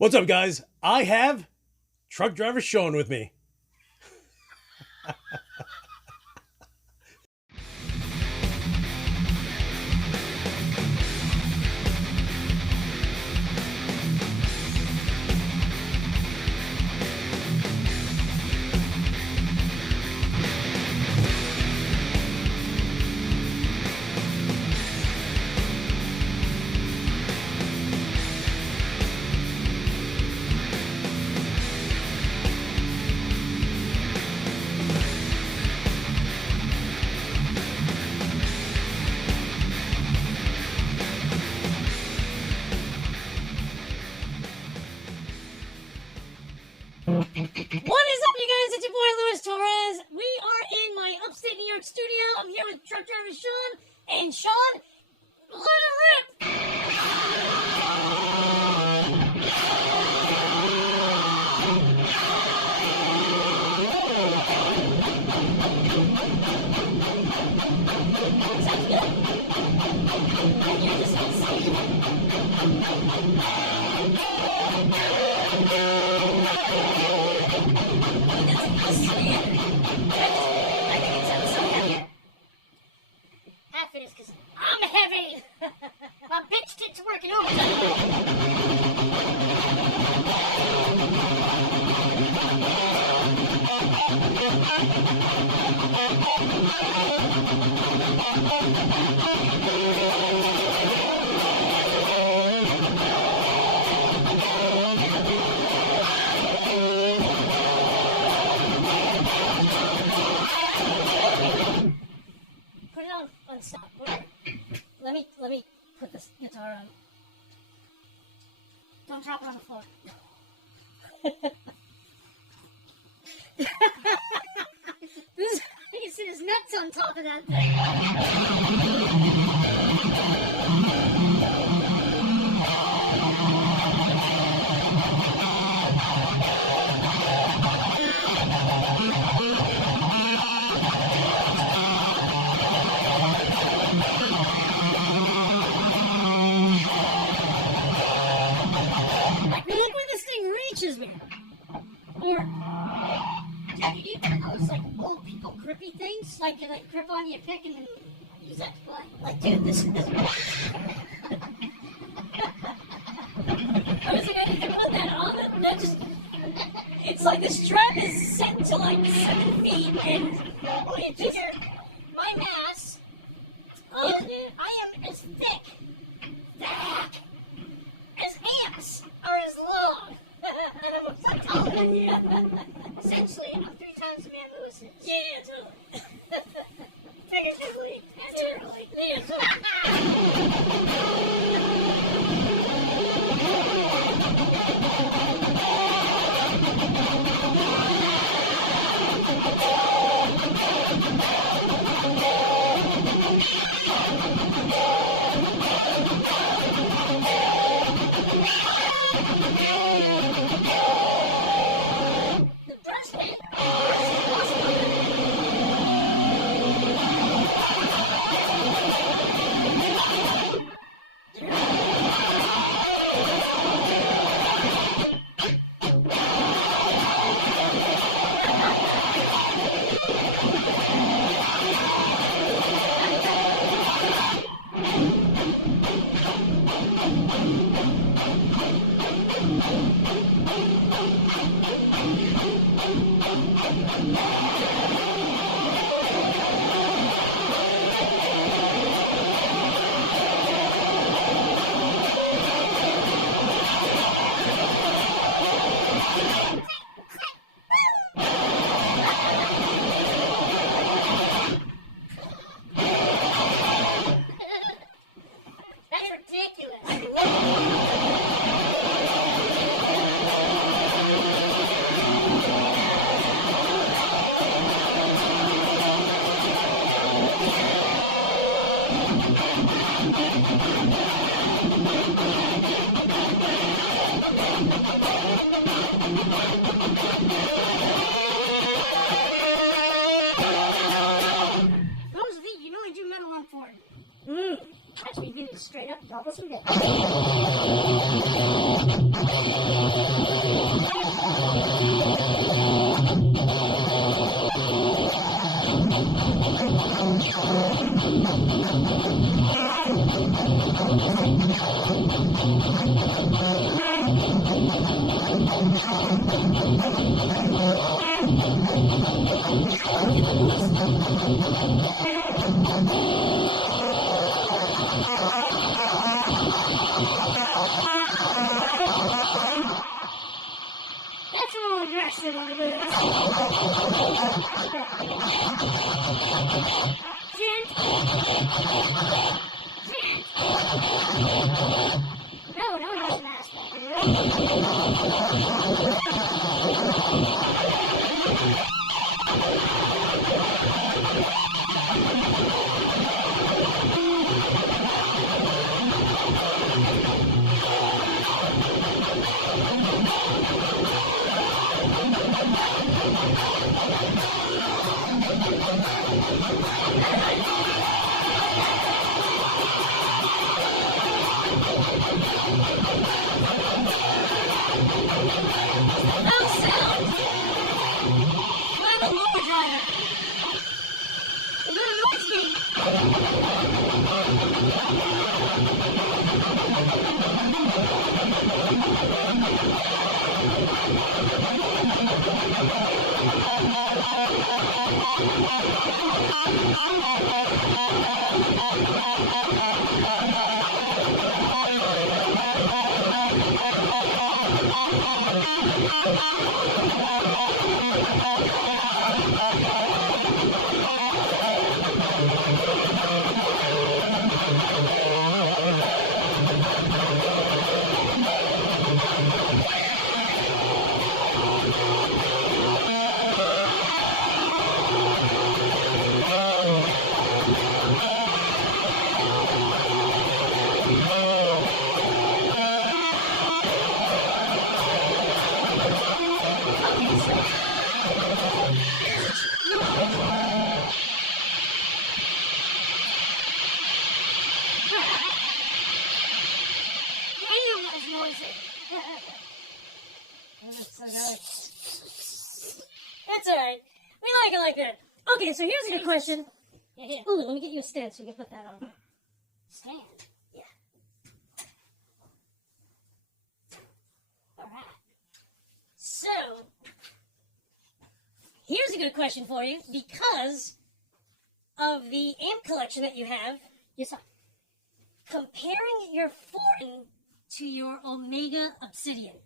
What's up, guys? I have truck driver Shawn with me. What is up, you guys? It's your boy Louie Torres. We are in my upstate New York studio. I'm here with truck driver Shawn. And Shawn, let it rip! Sounds good. And you're just insane. I think it sounds so heavier. Half it is because I'm heavy. My bitch tits working Put it on stop. Let me put this guitar on. Don't drop it on the floor. This, you can see his nuts on top of that thing. Look where this thing reaches me. Or, dude, you need those like old people grippy things, like grip on your pick and then use that to play. Like, dude, this. I was like, I need to put that on. That just, it's like the strap is set to like 7 feet, and it just, my mass, I am as thick as ants are as long. And I'm a foot taller than you. Essentially, I'm 3 times the man Lewis is. Yeah, totally. Figuratively and literally. Yeah, totally. just straight up double some dick. That's all aggressive on the boots. Gent. No, one doesn't ask That's alright. We like it like that. Okay, so here's a good question. Yeah, here. Ooh, let me get you a stand so you can put that on. Stand? Yeah. Alright. So, here's a good question for you. Because of the amp collection that you have, yes, sir. Comparing your Fortin to your Omega Obsidian.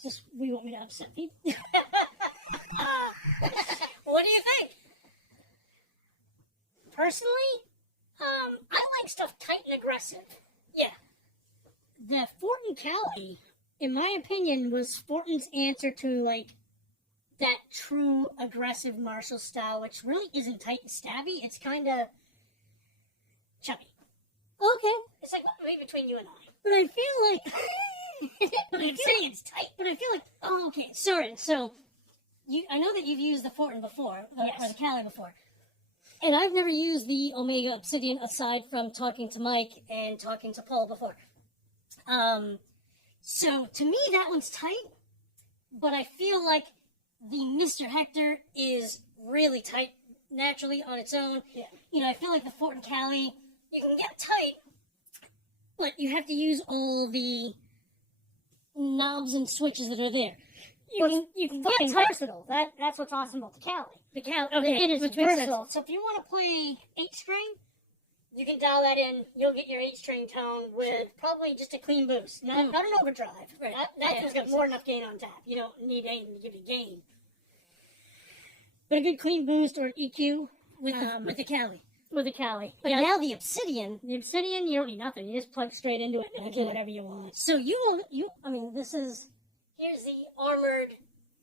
Just, you want me to upset me? What do you think? Personally, I like stuff tight and aggressive. Yeah. The Fortin Cali, in my opinion, was Fortin's answer to, like, that true aggressive Marshall style, which really isn't tight and stabby. It's kind of chubby. Okay. It's like maybe between you and I. But I feel like... But I'm saying it's tight. But I feel like... Oh, okay. Sorry. So, I know that you've used the Fortin before, or the Cali before. And I've never used the Omega Obsidian aside from talking to Mike and talking to Paul before. So, to me, that one's tight. But I feel like the Mr. Hector is really tight naturally on its own. Yeah. You know, I feel like the Fortin Cali, you can get tight, but you have to use all the knobs and switches that are there. You can get versatile. That's what's awesome about the Cali. The Cali, okay, it is versatile. So if you want to play 8-string, you can dial that in. You'll get your 8-string tone with probably just a clean boost, not an overdrive. Right. That's got more than enough gain on tap. You don't need anything to give you gain. But a good clean boost or an EQ with the Cali. With the Cali. But now the Obsidian, you don't need nothing. You just plug straight into it and do whatever you want. So this is, here's the armored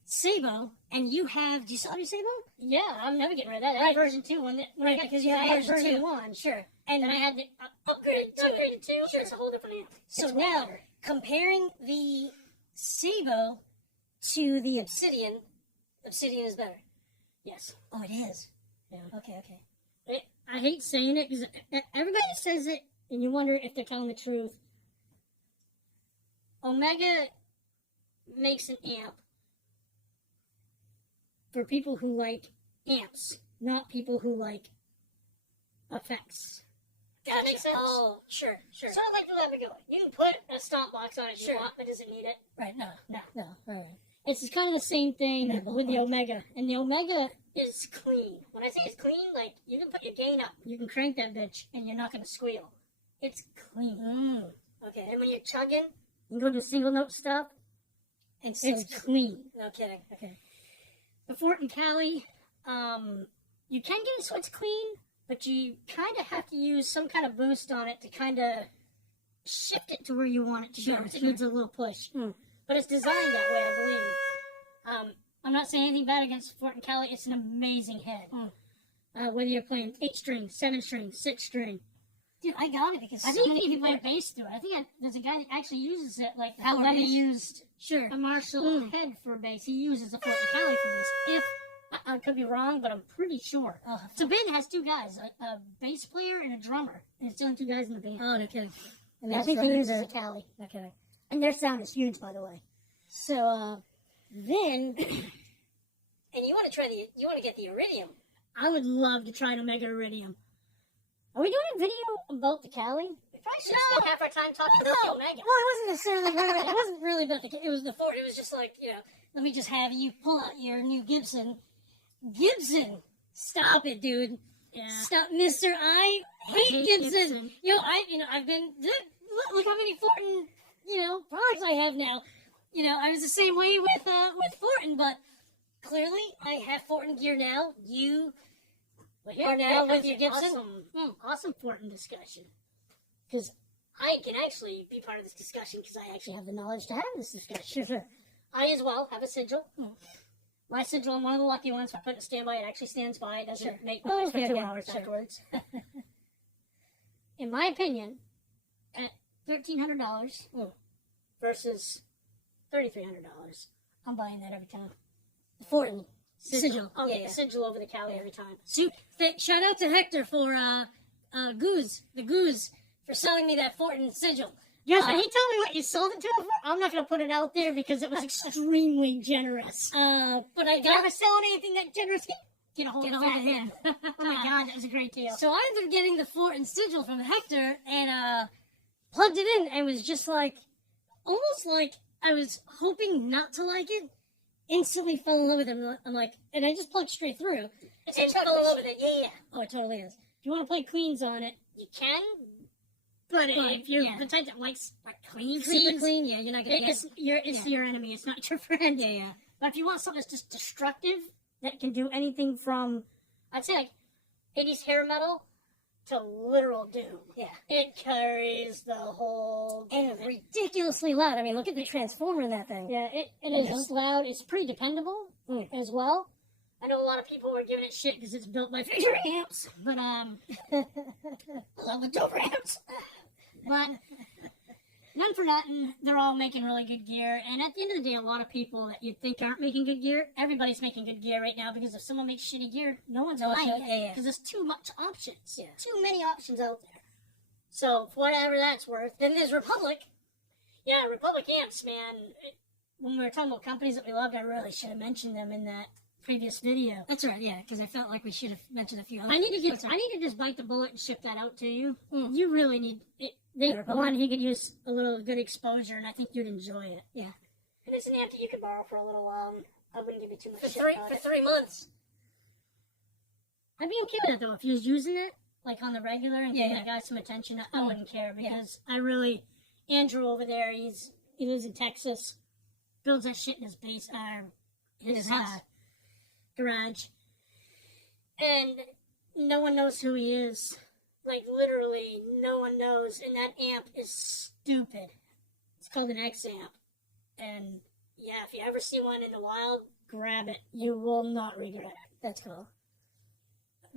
Sabo, and you have, do you still have your Sabo? Yeah, I'm never getting rid of that. That's version 2. Because you have version 1, sure. And then I had to upgrade it to 2. Sure, it's a whole different amp. So now, comparing the Sabo to the Obsidian is better. Yes. Oh, it is? Yeah. Okay. I hate saying it because everybody says it, and you wonder if they're telling the truth. Omega makes an amp for people who like amps, not people who like effects. That makes sense? Oh, sure. Sort of like the Levigo. You can put a stomp box on it if you want, but does it need it? Right, no. All right. It's kind of the same thing with the Omega. And the Omega is clean. When I say it's clean, like, you can put your gain up. You can crank that bitch, and you're not going to squeal. It's clean. Okay, and when you're chugging, you can go to single note stuff, and so it's clean. No kidding. Okay. The Fort and Cali, you can get it so it's clean, but you kind of have to use some kind of boost on it to kind of shift it to where you want it to go. It needs a little push. But it's designed that way, I believe. I'm not saying anything bad against Fort and Cali. It's an amazing head. Whether you're playing 8-string, 7-string, 6-string. Dude, I got it because I think you can play bass through it. I think there's a guy that actually uses it, like how Lenny used a Marshall head for bass. He uses a Fort and Cali for bass. If I could be wrong, but I'm pretty sure. So band has two guys, a bass player and a drummer. And it's the only two guys in the band. Oh, no kidding. And I think he uses a Cali. No kidding. And their sound is huge, by the way. So, then... And you want to get the Iridium. I would love to try an Omega Iridium. Are we doing a video about the Cali? We probably should spend half our time talking about the Omega. Well, it wasn't necessarily it wasn't really about the it was the Ford. It was just like, let me just have you pull out your new Gibson. Gibson! Stop it, dude. Yeah. Stop, mister. I hate Gibson. I've been... Look how many Fortin, products I have now. I was the same way with Fortin, but clearly I have Fortin gear now. You are now with your Gibson. Awesome Fortin discussion. Because I can actually be part of this discussion because I actually have the knowledge to have this discussion. Sure. I as well have a sigil. My sigil, I'm one of the lucky ones. If I put it standby, it actually stands by. It doesn't make noise for 2 hours afterwards. In my opinion, at $1,300 versus $3,300, I'm buying that every time. The Fortin sigil. Oh yeah, sigil over the Cali every time. Shout out to Hector for the Goose for selling me that Fortin sigil. Yes, he told me what you sold it to him for. I'm not going to put it out there because it was extremely generous. But I never selling anything that generous. Get a hold of him. Oh my God, that was a great deal. So I ended up getting the Fortin sigil from Hector and plugged it in and was just like, almost like I was hoping not to like it. Instantly fell in love with him. I'm like, and I just plugged straight through. And fell in love with it. Yeah. Oh, it totally is. If you want to play Queens on it, you can. But if you're the type that likes clean, super clean, you're not gonna. It's your enemy. It's not your friend. Yeah. But if you want something that's just destructive, that can do anything from, I'd say like 80s hair metal to literal doom. Yeah. It carries the whole and ridiculously loud. I mean, look at the transformer in that thing. Yeah, it is loud. It's pretty dependable as well. I know a lot of people were giving it shit because it's built by factory amps, but along with Dover amps. But none for nothing, they're all making really good gear. And at the end of the day, a lot of people that you think aren't making good gear, everybody's making good gear right now because if someone makes shitty gear, no one's buying it because there's too much options. Yeah. Too many options out there. So, for whatever that's worth, then there's Republic. Yeah, Republic amps, man. When we were talking about companies that we loved, I really should have mentioned them in that previous video. That's right, yeah, because I felt like we should have mentioned a few others. I need to just bite the bullet and ship that out to you. You really need it. He could use a little good exposure, and I think you'd enjoy it. Yeah. And it's an amp that you could borrow for a little while. I wouldn't give you too much for 3 months. I'd be okay with it, though. If he was using it, like on the regular, and giving that guy some attention, I wouldn't care, because I really... Andrew over there, he lives in Texas, builds that shit in his his garage. And no one knows who he is. Like, literally, no one knows. And that amp is stupid. It's called an X amp. And, yeah, if you ever see one in the wild, grab it. You will not regret it. That's cool.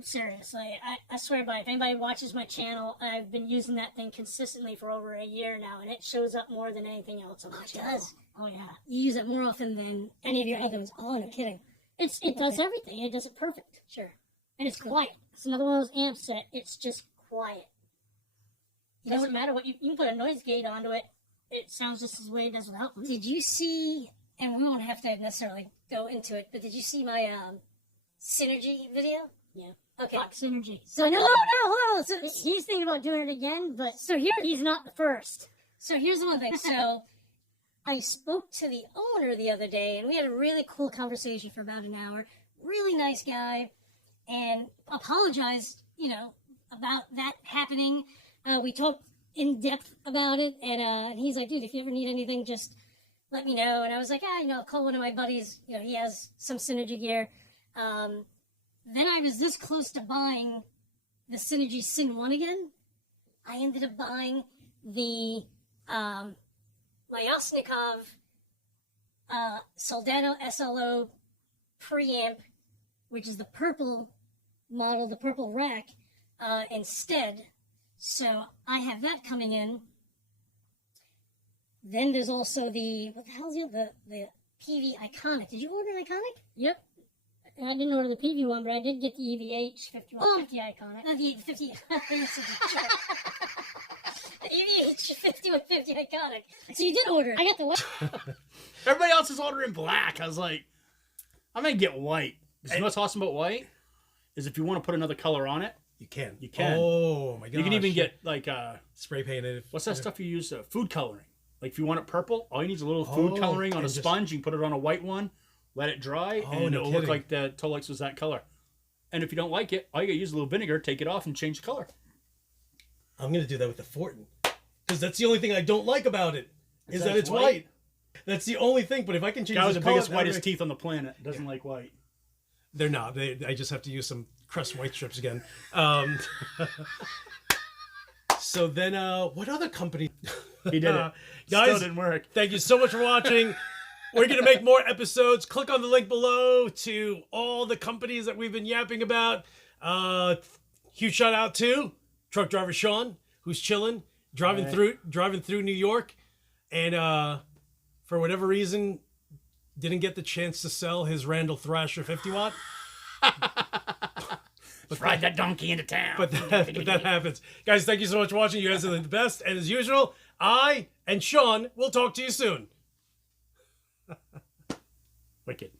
Seriously, I swear by it. If anybody watches my channel, I've been using that thing consistently for over a year now, and it shows up more than anything else on my channel. It does? Oh, yeah. You use it more often than any of your others. Oh, no kidding. It does everything. It does it perfect. Sure. And it's quiet. It's another one of those amps that it's just quiet. It doesn't matter what you can put a noise gate onto it. It sounds just as way it does without one. Did you see, and we won't have to necessarily go into it, but did you see my Synergy video? Yeah. Okay. Fuck Synergy. So no, hold on. So he's thinking about doing it again, but so here he's not the first. So here's one thing. So I spoke to the owner the other day, and we had a really cool conversation for about an hour. Really nice guy, and apologized, about that happening. We talked in depth about it, and he's like, dude, if you ever need anything, just let me know. And I was like, I'll call one of my buddies. He has some Synergy gear. Then I was this close to buying the Synergy Syn 1 again. I ended up buying the Myosnikov Soldano SLO preamp, which is the purple model, the purple rack, instead. So I have that coming in. Then there's also what the hell is it? The PV Iconic. Did you order an Iconic? Yep. I didn't order the PV one, but I did get the EVH 5150 Iconic. The 50. The EVH 5150 Iconic. So you did order. I got the white. Everybody else is ordering black. I was like, I'm going to get white. You know what's awesome about white? Is if you want to put another color on it, You can. you can. Oh, my God. You can even get, like, spray painted. what's that stuff you use? Food coloring. Like, if you want it purple, all you need is a little food coloring on a sponge. You can put it on a white one, let it dry, and it'll look like the Tolex was that color. And if you don't like it, all you got to use a little vinegar, take it off, and change the color. I'm going to do that with the Fortin. Because that's the only thing I don't like about it, is that it's white. That's the only thing, but if I can change Guy the with the color, biggest, whitest teeth on the planet doesn't like white. They're not. I just have to use some crust white strips again. So then, what other company? He did it. Guys, Still didn't work. Thank you so much for watching. We're going to make more episodes. Click on the link below to all the companies that we've been yapping about. Huge shout out to truck driver Shawn, who's chilling, driving through New York, and for whatever reason, didn't get the chance to sell his Randall Thrasher 50 watt. Ride that donkey into town. But that happens. Guys, thank you so much for watching. You guys are the best. And as usual, I and Shawn will talk to you soon. Wicked.